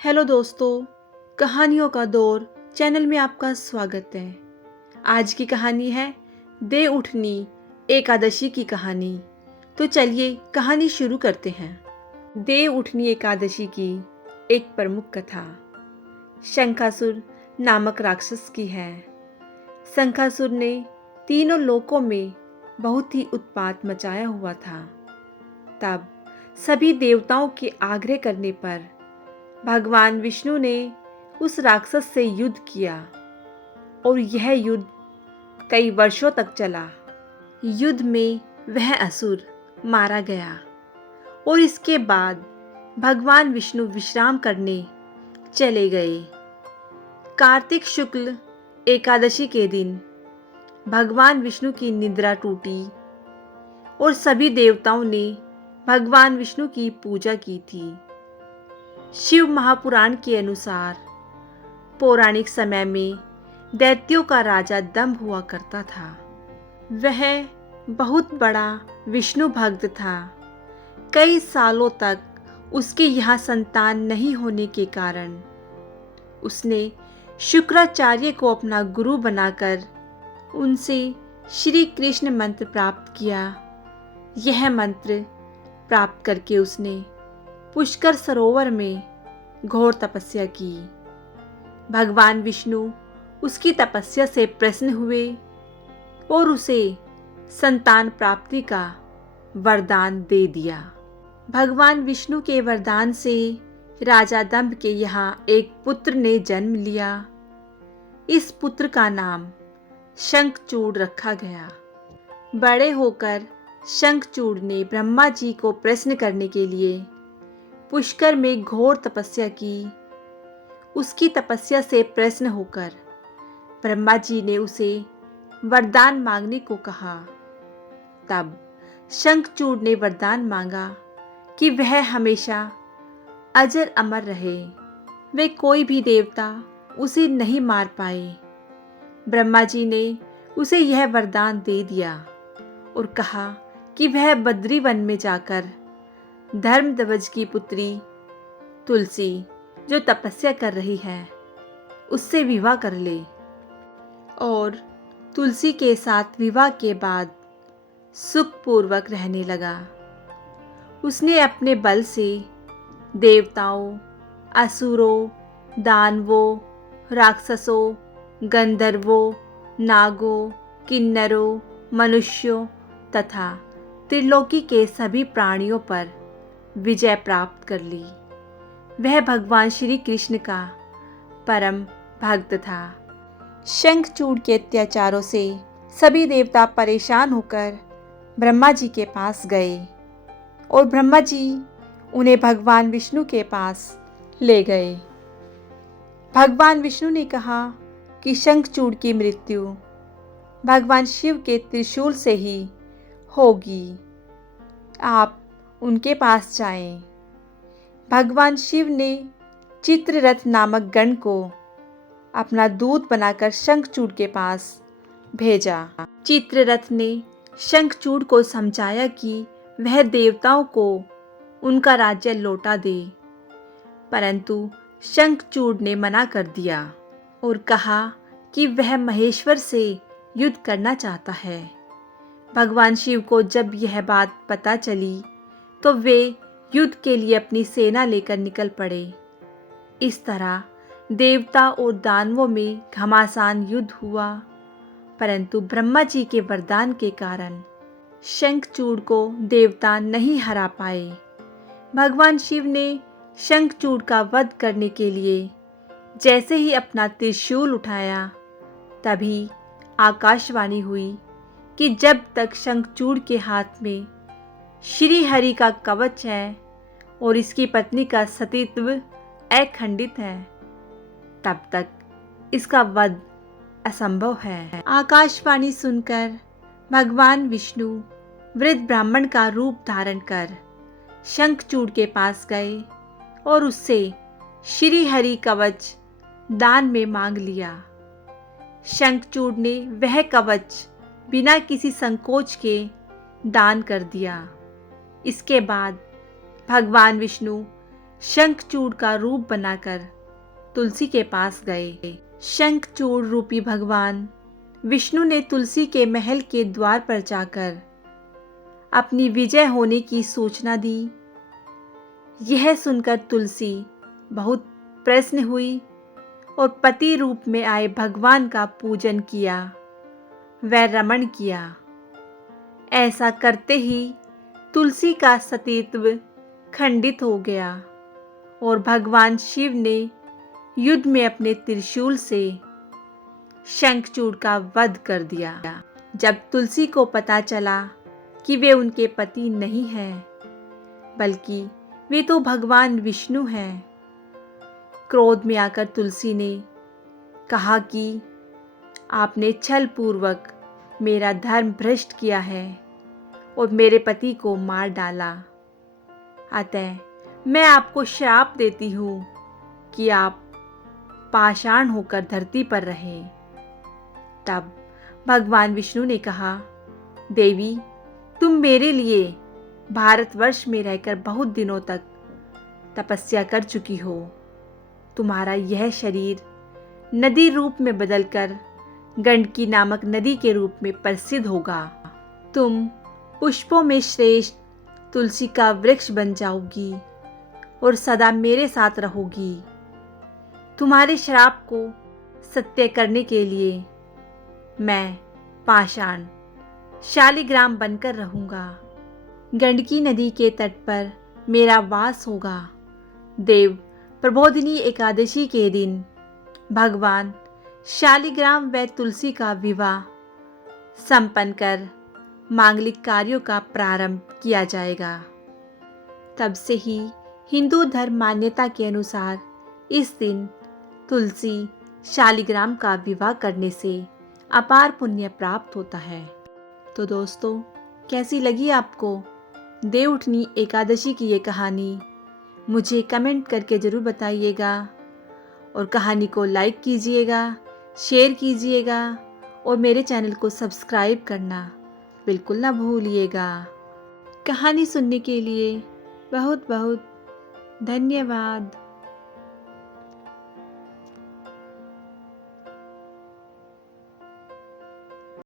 Hello दोस्तों, कहानियों का दौर चैनल में आपका स्वागत है। आज की कहानी है दे उठनी एकादशी की कहानी। तो चलिए कहानी शुरू करते हैं। दे उठनी एकादशी की एक प्रमुख कथा शंखासुर नामक राक्षस की है। शंखासुर ने तीनों लोकों में बहुत ही उत्पात मचाया हुआ था। तब सभी देवताओं के आग्रह करने पर भगवान विष्णु ने उस राक्षस से युद्ध किया और यह युद्ध कई वर्षों तक चला। युद्ध में वह असुर मारा गया और इसके बाद भगवान विष्णु विश्राम करने चले गए। कार्तिक शुक्ल एकादशी के दिन भगवान विष्णु की निद्रा टूटी और सभी देवताओं ने भगवान विष्णु की पूजा की थी। शिव महापुराण के अनुसार पौराणिक समय में दैत्यों का राजा दंभ हुआ करता था। वह बहुत बड़ा विष्णु भक्त था। कई सालों तक उसके यहाँ संतान नहीं होने के कारण उसने शुक्राचार्य को अपना गुरु बनाकर उनसे श्री कृष्ण मंत्र प्राप्त किया। यह मंत्र प्राप्त करके उसने पुष्कर सरोवर में घोर तपस्या की। भगवान विष्णु उसकी तपस्या से प्रसन्न हुए और उसे संतान प्राप्ति का वरदान दे दिया। भगवान विष्णु के वरदान से राजा दंभ के यहाँ एक पुत्र ने जन्म लिया। इस पुत्र का नाम शंखचूड़ रखा गया। बड़े होकर शंखचूड़ ने ब्रह्मा जी को प्रसन्न करने के लिए पुष्कर में घोर तपस्या की। उसकी तपस्या से प्रसन्न होकर ब्रह्मा जी ने उसे वरदान मांगने को कहा। तब शंखचूड़ ने वरदान मांगा कि वह हमेशा अजर अमर रहे, वे कोई भी देवता उसे नहीं मार पाए। ब्रह्मा जी ने उसे यह वरदान दे दिया और कहा कि वह बद्री वन में जाकर धर्मध्वज की पुत्री तुलसी जो तपस्या कर रही है उससे विवाह कर ले। और तुलसी के साथ विवाह के बाद सुखपूर्वक रहने लगा। उसने अपने बल से देवताओं, असुरों, दानवों, राक्षसों, गंधर्वों, नागों, किन्नरों, मनुष्यों तथा त्रिलोकी के सभी प्राणियों पर विजय प्राप्त कर ली। वह भगवान श्री कृष्ण का परम भक्त था। शंखचूड़ के अत्याचारों से सभी देवता परेशान होकर ब्रह्मा जी के पास गए और ब्रह्मा जी उन्हें भगवान विष्णु के पास ले गए। भगवान विष्णु ने कहा कि शंखचूड़ की मृत्यु भगवान शिव के त्रिशूल से ही होगी, आप उनके पास जाएं। भगवान शिव ने चित्ररथ नामक गण को अपना दूत बनाकर शंखचूड़ के पास भेजा। चित्ररथ ने शंखचूड़ को समझाया कि वह देवताओं को उनका राज्य लौटा दे, परंतु शंखचूड़ ने मना कर दिया और कहा कि वह महेश्वर से युद्ध करना चाहता है। भगवान शिव को जब यह बात पता चली तो वे युद्ध के लिए अपनी सेना लेकर निकल पड़े। इस तरह देवता और दानवों में घमासान युद्ध हुआ, परंतु ब्रह्मा जी के वरदान के कारण शंखचूड़ को देवता नहीं हरा पाए। भगवान शिव ने शंखचूड़ का वध करने के लिए जैसे ही अपना त्रिशूल उठाया, तभी आकाशवाणी हुई कि जब तक शंखचूड़ के हाथ में श्री हरि का कवच है और इसकी पत्नी का सतीत्व अखंडित है, तब तक इसका वध असंभव है। आकाशवाणी सुनकर भगवान विष्णु वृद्ध ब्राह्मण का रूप धारण कर शंखचूड़ के पास गए और उससे श्री हरि कवच दान में मांग लिया। शंखचूड़ ने वह कवच बिना किसी संकोच के दान कर दिया। इसके बाद भगवान विष्णु शंखचूड़ का रूप बनाकर तुलसी के पास गए। शंखचूड़ रूपी भगवान विष्णु ने तुलसी के महल के द्वार पर जाकर अपनी विजय होने की सूचना दी। यह सुनकर तुलसी बहुत प्रसन्न हुई और पति रूप में आए भगवान का पूजन किया व रमण किया। ऐसा करते ही तुलसी का सतीत्व खंडित हो गया और भगवान शिव ने युद्ध में अपने त्रिशूल से शंखचूड़ का वध कर दिया। जब तुलसी को पता चला कि वे उनके पति नहीं हैं, बल्कि वे तो भगवान विष्णु हैं, क्रोध में आकर तुलसी ने कहा कि आपने छल पूर्वक मेरा धर्म भ्रष्ट किया है और मेरे पति को मार डाला। अतः मैं आपको श्राप देती हूँ कि आप पाषाण होकर धरती पर रहें। तब भगवान विष्णु ने कहा, देवी, तुम मेरे लिए भारतवर्ष में रहकर बहुत दिनों तक तपस्या कर चुकी हो। तुम्हारा यह शरीर नदी रूप में बदलकर गंडकी नामक नदी के रूप में प्रसिद्ध होगा। तुम पुष्पों में श्रेष्ठ तुलसी का वृक्ष बन जाओगी और सदा मेरे साथ रहोगी। तुम्हारे श्राप को सत्य करने के लिए मैं पाषाण शालिग्राम बनकर रहूंगा। गंडकी नदी के तट पर मेरा वास होगा। देव प्रबोधिनी एकादशी के दिन भगवान शालिग्राम व तुलसी का विवाह संपन्न कर मांगलिक कार्यों का प्रारंभ किया जाएगा। तब से ही हिंदू धर्म मान्यता के अनुसार इस दिन तुलसी शालिग्राम का विवाह करने से अपार पुण्य प्राप्त होता है। तो दोस्तों, कैसी लगी आपको देवउठनी एकादशी की ये कहानी? मुझे कमेंट करके ज़रूर बताइएगा और कहानी को लाइक कीजिएगा, शेयर कीजिएगा और मेरे चैनल को सब्सक्राइब करना बिल्कुल ना भूलिएगा। कहानी सुनने के लिए बहुत बहुत धन्यवाद।